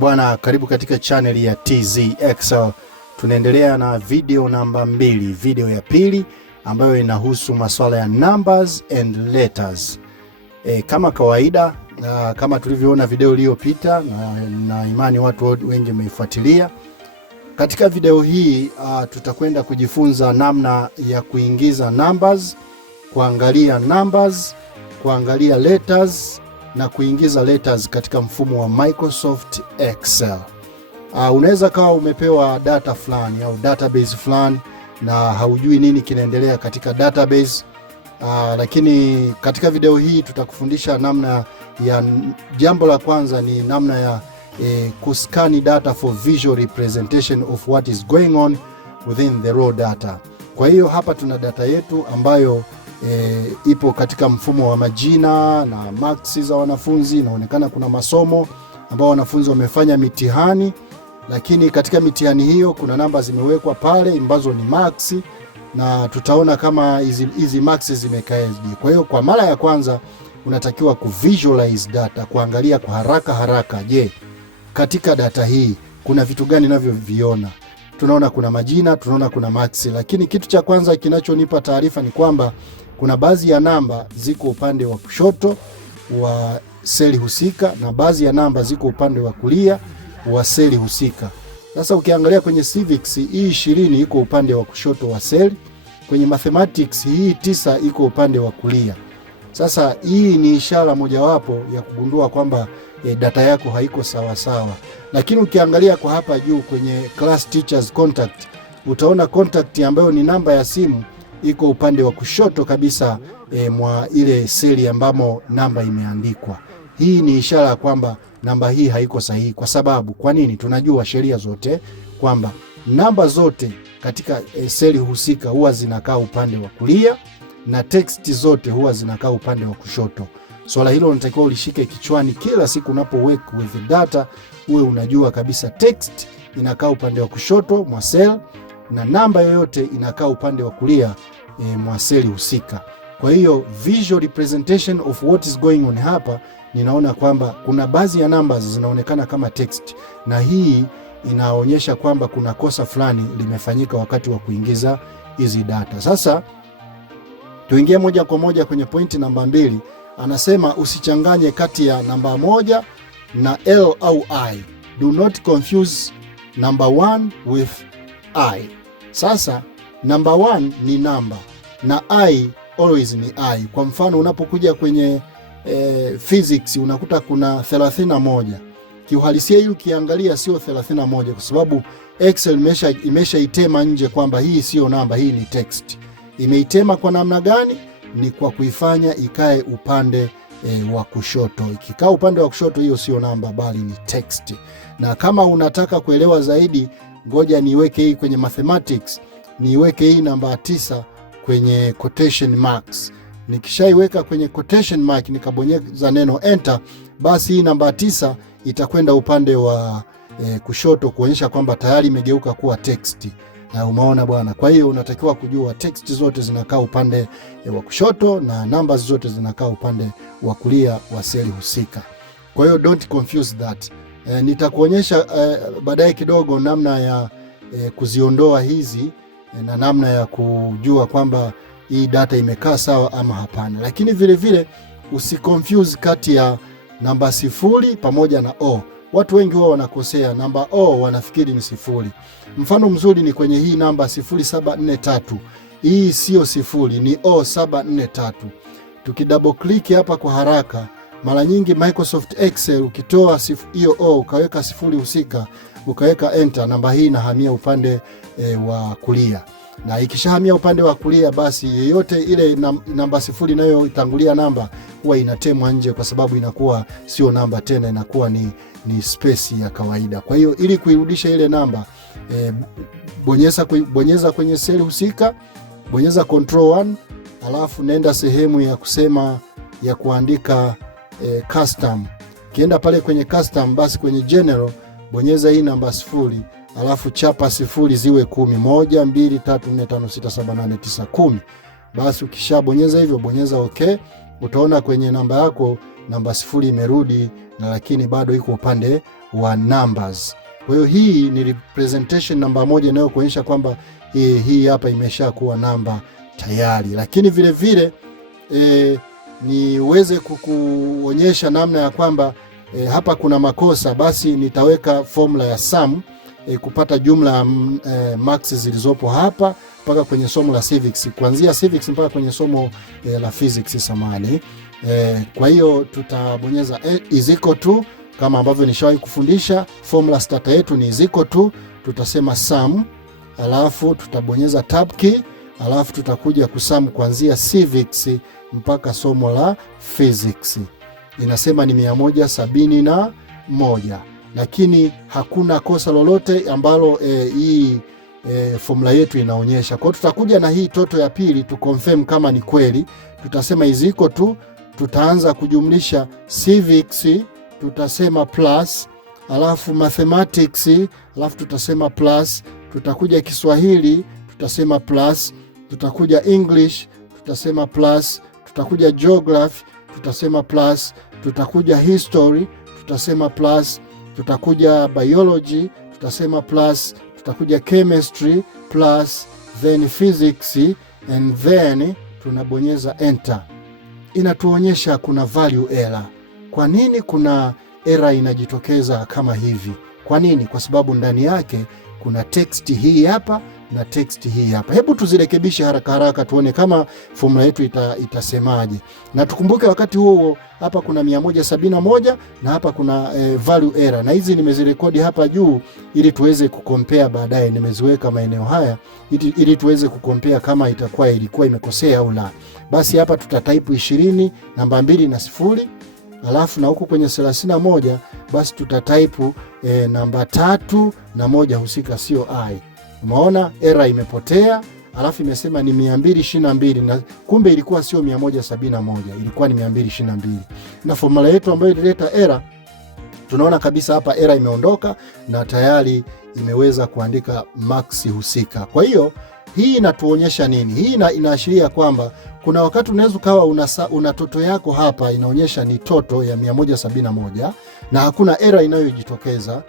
Bwana, karibu katika channel ya TZ Excel. Tunaendelea na video namba 2, video ya pili ambayo inahusu masuala ya numbers and letters. Kama kawaida, kama tulivyoona video iliyopita na imani watu wengi wameifuatilia. Katika video hii tutakwenda kujifunza namna ya kuingiza numbers, kuangalia numbers, kuangalia letters na kuingiza letters katika mfumo wa Microsoft Excel. Unaweza kawa umepewa data fulani au database fulani na haujui nini kinaendelea katika database. Lakini katika video hii tutakufundisha namna ya, jambo la kwanza ni namna ya kuskani data for visual representation of what is going on within the raw data. Kwa hiyo hapa tuna data yetu ambayo ipo katika mfumo wa majina na marks za wanafunzi. Inaonekana kuna masomo ambao wanafunzi wamefanya mitihani, lakini katika mitihani hiyo kuna namba zimewekwa pale ambazo ni marks, na tutaona kama hizi marks zimekaeje. Kwa hiyo kwa mara ya kwanza unatakiwa kuvisualize data, kuangalia kwa haraka, je, katika data hii kuna vitu gani ninavyoviona? Tunaona kuna majina, tunaona kuna marks, lakini kitu cha kwanza kinachonipa taarifa ni kwamba kuna baadhi ya namba ziko upande wa kushoto wa seli husika na baadhi ya namba ziko upande wa kulia wa seli husika. Sasa ukiangalia kwenye civics hii 20 iko upande wa kushoto wa seli, kwenye mathematics hii 9 iko upande wa kulia. Sasa hii ni ishara mojawapo ya kugundua kwamba data yako haiko sawa sawa. Lakini ukiangalia kwa hapa juu kwenye class teachers contact, utaona contact ambayo ni namba ya simu iko upande wa kushoto kabisa mwa ile seli ambamo namba imeandikwa. Hii ni ishara kwamba namba hii haiko sahihi. Kwa sababu kwa nini? Tunajua sheria zote kwamba namba zote katika seli husika huwa zinakaa upande wa kulia na text zote huwa zinakaa upande wa kushoto. Swala hilo unatakiwa ulishike kichwani kila siku unapo work with data, uwe unajua kabisa text inakaa upande wa kushoto mwa cell na namba yoyote inakaa upande wa kulia mwa seli husika. Kwa hiyo visual representation of what is going on hapa, ninaona kwamba kuna baadhi ya numbers zinaonekana kama text, na hii inaonyesha kwamba kuna kosa fulani limefanyika wakati wa kuingiza hizi data. Sasa tuingie moja kwa moja kwenye pointi namba 2. Anasema usichanganye kati ya namba 1 na L au I. Do not confuse number 1 with I. Sasa number 1 ni namba na I always ni I. Kwa mfano unapokuja kwenye physics unakuta kuna 31. Kiuhalisia hii ukiangalia sio 31 kwa sababu Excel imeshaitema nje kwamba hii sio namba, hii ni text. Imeitema kwa namna gani? Ni kwa kuifanya ikae upande wa kushoto. Ikikaa upande wa kushoto, hiyo sio namba bali ni text. Na kama unataka kuelewa zaidi, ngoja niweke hii kwenye mathematics, niweke hii namba 9 kwenye quotation marks. Nikishaiweka kwenye quotation mark nikabonyeza neno enter, basi hii namba 9 itakwenda upande wa kushoto kuonyesha kwamba tayari imegeuka kuwa text. Umeona bwana? Kwa hiyo unatakiwa kujua text zote zinakaa upande wa kushoto na numbers zote zinakaa upande wa kulia wa seli husika. Kwa hiyo don't confuse that. Nitakuonyesha baadaye kidogo namna ya kuziondoa hizi na namna ya kujua kwamba hii data imekaa sawa ama hapana. Lakini vile vile usiconfuse kati ya namba 0 pamoja na O. Watu wengi wao wanakosea namba O, wanafikiri ni 0. Mfano mzuri ni kwenye hii namba 0743. Hii sio 0, ni O743. Tukidouble click hapa kwa haraka, mara nyingi Microsoft Excel ukitoa hiyo O ukaweka 0 husika, ukaweka enter, namba hii inahamia upande wa kulia. Na ikishahamia upande wa kulia, basi yeyote ile namba 0 nayo itangulia namba huwa inatemwa nje kwa sababu inakuwa sio namba tena, inakuwa ni space ya kawaida. Kwa hiyo ili kuirudisha ile namba, bonyeza kwenye seli husika, bonyeza control 1, alafu nenda sehemu ya kusema ya kuandika custom. Kienda pale kwenye custom, basi kwenye general bonyeza hii namba 0, alafu chapa 0 ziwe 10, 1 2 3 4 5 6 7 8 9 10. Basi ukishabonyeza hivyo, bonyeza okay. Utaona kwenye namba yako namba 0 imerudi, na lakini bado iko upande wa numbers. Kwa hiyo hii ni representation namba moja inayokuonyesha kwamba hii hapa imesha kuwa namba tayari. Lakini vile vile niweze kukuonyesha namna ya kwamba hapa kuna makosa, basi nitaweka formula ya sum kupata jumla ya marks zilizopo hapa mpaka kwenye somo la civics, kuanzia civics mpaka kwenye somo la physics samani. Kwa hiyo tutabonyeza is equal to, kama ambavyo nishawahi kufundisha, formula starter yetu ni is equal to, tutasema sum, alafu tutabonyeza tab key, alafu tutakuja kusum kuanzia civics mpaka somo la physics. Inasema ni 171, lakini hakuna kosa lolote ambalo hii formula yetu inaonyesha. Kwa hiyo tutakuja na hii toto ya pili tu confirm kama ni kweli. Tutasema is equal to, tutaanza kujumlisha civics, tutasema plus, alafu mathematics, alafu tutasema plus, tutakuja Kiswahili, tutasema plus, tutakuja English, tutasema plus, tutakuja geography, tutasema plus, tutakuja history, tutasema plus, tutakuja biology, tutasema plus, tutakuja chemistry plus, then physics, and then tunabonyeza enter. Inatuonyesha kuna value error. Kwa nini kuna error inajitokeza kama hivi? Kwa nini? Kwa sababu ndani yake kuna text hii hapa na text hii hapa. Hebu tuzirekebishe haraka haraka tuone kama formula yetu itasemaje. Na tukumbuke wakati huo hapa kuna 171 na hapa kuna value error. Na hizi nimezirekodi hapa juu ili tuweze kukompea baadaye. Nimeziweka maeneo haya ili tuweze kukompea kama ilikuwa imekosea au la. Basi hapa tutatype 20 namba 2 na 0. Alafu na huku kwenye 31 basi tutatype namba 3 na 1 husika, sio I. Umeona error imepotea, alafu imesema ni 222 na kumbe ilikuwa sio 171, ilikuwa ni 222. Na formula yetu ambayo ilileta error, tunaona kabisa hapa error imeondoka na tayari imeweza kuandika marks husika. Kwa hiyo hii inatuonyesha nini? Hii inaashiria kwamba kuna wakati unaweza ukawa una toto yako hapa inaonyesha ni toto ya 171 na hakuna error inayojitokeza,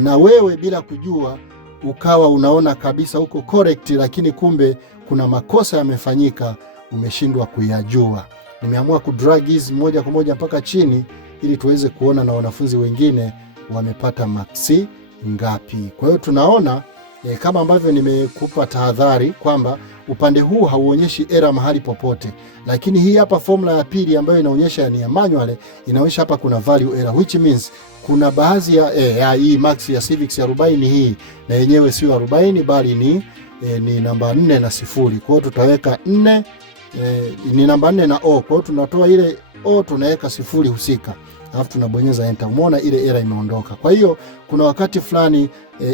na wewe bila kujua ukawa unaona kabisa uko correct, lakini kumbe kuna makosa yamefanyika, umeshindwa kuyajua. Nimeamua kudrag hizi moja kwa moja mpaka chini ili tuweze kuona na wanafunzi wengine wamepata marks ngapi. Kwa hiyo tunaona kama ambavyo nimekupa tahadhari kwamba upande huu hauonyeshi error mahali popote, lakini hii hapa formula ya pili ambayo inaonyesha ni ya manual inaonyesha hapa kuna value error, which means kuna baadhi ya hii marks ya civics ya 40 hii na yenyewe sio 40 bali ni namba 4 na 0. Kwa hiyo tutaweka 4 ni namba 4 na O. Kwa hiyo tunatoa ile O tunaweka 0 husika, alafu tunabonyeza enter. Umeona ile error imeondoka. Kwa hiyo kuna wakati fulani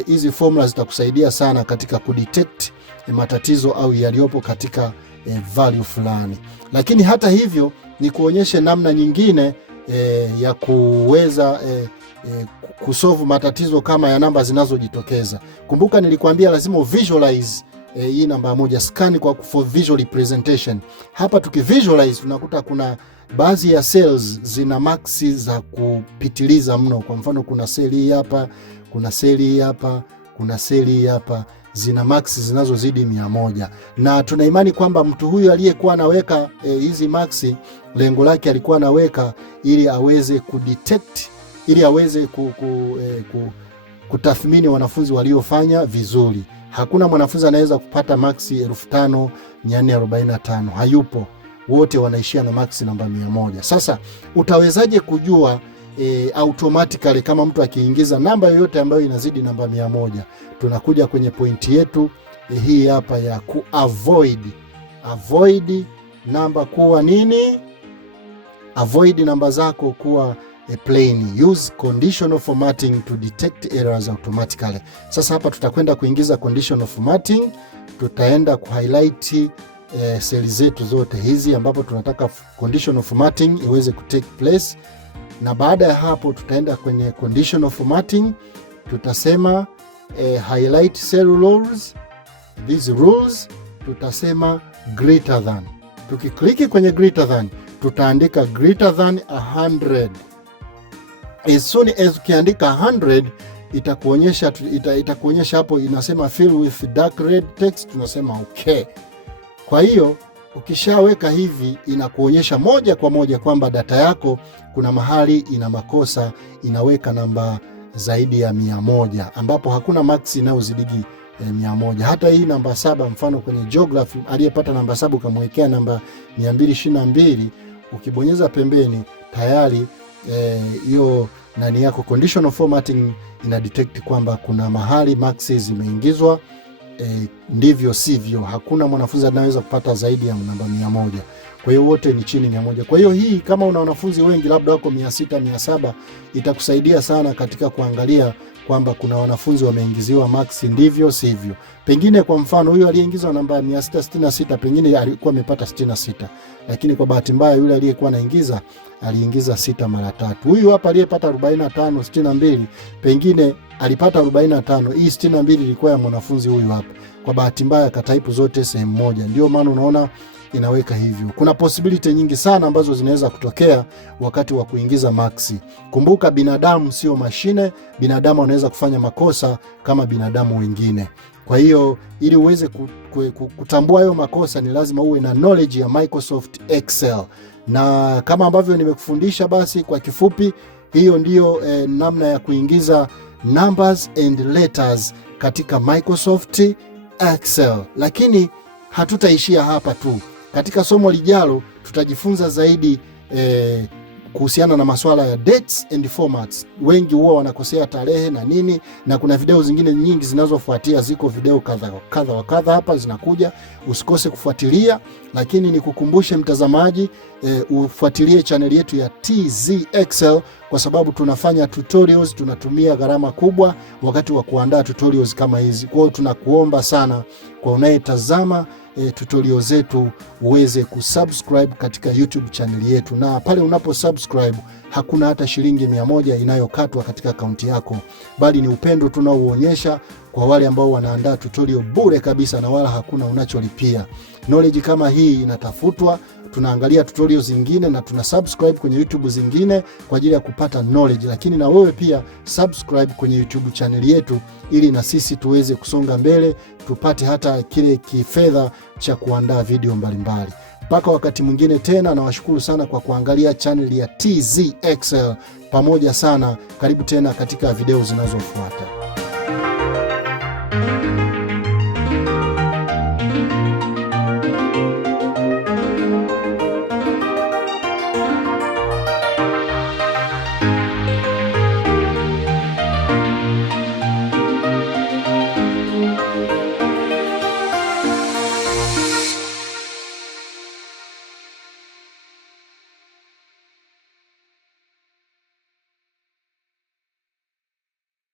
hizi formula zitakusaidia sana katika kudetect matatizo au yaliyopo katika value fulani. Lakini hata hivyo ni kuonyeshe namna nyingine ya kuweza kusolve matatizo kama ya namba zinazojitokeza. Kumbuka nilikwambia lazima visualize hii namba moja, scan for visual representation. Hapa tukivisualize tunakuta kuna baadhi ya cells zina marks za kupitiliza mno. Kwa mfano kuna seli hii hapa, kuna seli hii hapa, kuna seli hii hapa, zina marks zinazozidi 100. Na tuna imani kwamba mtu huyu aliyekuwa anaweka hizi marks, lengo lake alikuwa anaweka ili aweze kudetect, ili aweze kutathmini wanafunzi waliofanya vizuri. Hakuna mwanafunzi anaweza kupata marks 5445, hayupo. Wote wanaishia na marks namba 100. Sasa utawezaje kujua automatically kama mtu akiingiza namba yoyote ambayo inazidi namba 100? Tunakuja kwenye pointi yetu hii hapa ya avoid namba kuwa nini? Avoid namba zako kuwa plain. Use conditional formatting to detect errors automatically. Sasa hapa tutakwenda kuingiza conditional formatting, tutaenda kuhighlight seli zetu zote hizi ambapo tunataka conditional formatting iweze kutake place, na baada ya hapo tutaenda kwenye conditional formatting, tutasema highlight cell rules, these rules, tutasema greater than. Tukikliki kwenye greater than tutaandika greater than 100. As soon as ukiandika 100 itakuonyesha hapo inasema fill with dark red text, tunasema okay. Kwa hiyo ukishaweka hivi inakuonyesha moja kwa moja kwamba data yako kuna mahali ina makosa, inaweka namba zaidi ya 100, ambapo hakuna max inayozidigi 100. Hata hii namba 7, mfano kwenye geography aliyepata namba 7 ukamwekea namba 222, ukibonyeza pembeni tayari hiyo nani yako conditional formatting ina detect kwamba kuna mahali maxi zimeingizwa ndivyo sivyo. Hakuna mwanafunzi anaweza kupata zaidi ya namba 100. Kwa hiyo wote ni chini ya 100. Kwa hiyo hii kama una wanafunzi wengi labda wako 600 700 itakusaidia sana katika kuangalia kwamba kuna wanafunzi wameingiziwa max ndivyo sivyo. Pengine kwa mfano huyu aliyeingizwa namba 666 pengine alikuwa amepata 66, lakini kwa bahati mbaya yule aliyekuwa anaingiza aliingiza 6 mara 3. Huyu hapa aliyepata 45 62 pengine alipata 45, hii 62 ilikuwa ya mwanafunzi huyu hapa. Kwa bahati mbaya akataipu zote sehemu moja. Ndio maana unaona inaweka hivyo. Kuna possibility nyingi sana ambazo zinaweza kutokea wakati wa kuingiza maxi. Kumbuka binadamu sio mashine, binadamu anaweza kufanya makosa kama binadamu wengine. Kwa hiyo ili uweze kutambua hayo makosa ni lazima uwe na knowledge ya Microsoft Excel. Na kama ambavyo nimekufundisha basi kwa kifupi, hiyo ndiyo namna ya kuingiza numbers and letters katika Microsoft Excel. Lakini hatutaishia hapa tu. Katika somo lijalo tutajifunza zaidi kuhusiana na masuala ya dates and formats. Wengi huwa wanakosea tarehe na nini, na kuna video zingine nyingi zinazofuatia, ziko video kadha wa kadha hapa zinakuja, usikose kufuatilia. Lakini nikukumbushe mtazamaji, ufuatilie channel yetu ya TZ Excel kwa sababu tunafanya tutorials, tunatumia gharama kubwa wakati wa kuandaa tutorials kama hizi. Kwa hiyo tunakuomba sana kwa unayetazama tutorial zetu uweze kusubscribe katika YouTube channel yetu, na pale unapo subscribe hakuna hata shilingi 100 inayokatwa katika akaunti yako, bali ni upendo tunaoonyesha kwa wale ambao wanaandaa tutorial bure kabisa na wala hakuna unacholipia. Knowledge kama hii inatafutwa, tunaangalia tutorials zingine na tuna subscribe kwenye YouTube zingine kwa ajili ya kupata knowledge, lakini na wewe pia subscribe kwenye YouTube channel yetu ili na sisi tuweze kusonga mbele, tupate hata kile kifedha cha kuandaa video mbalimbali. Mpaka wakati mwingine tena, na washukuru sana kwa kuangalia channel ya TZ Excel pamoja sana. Karibu tena katika video zinazofuata.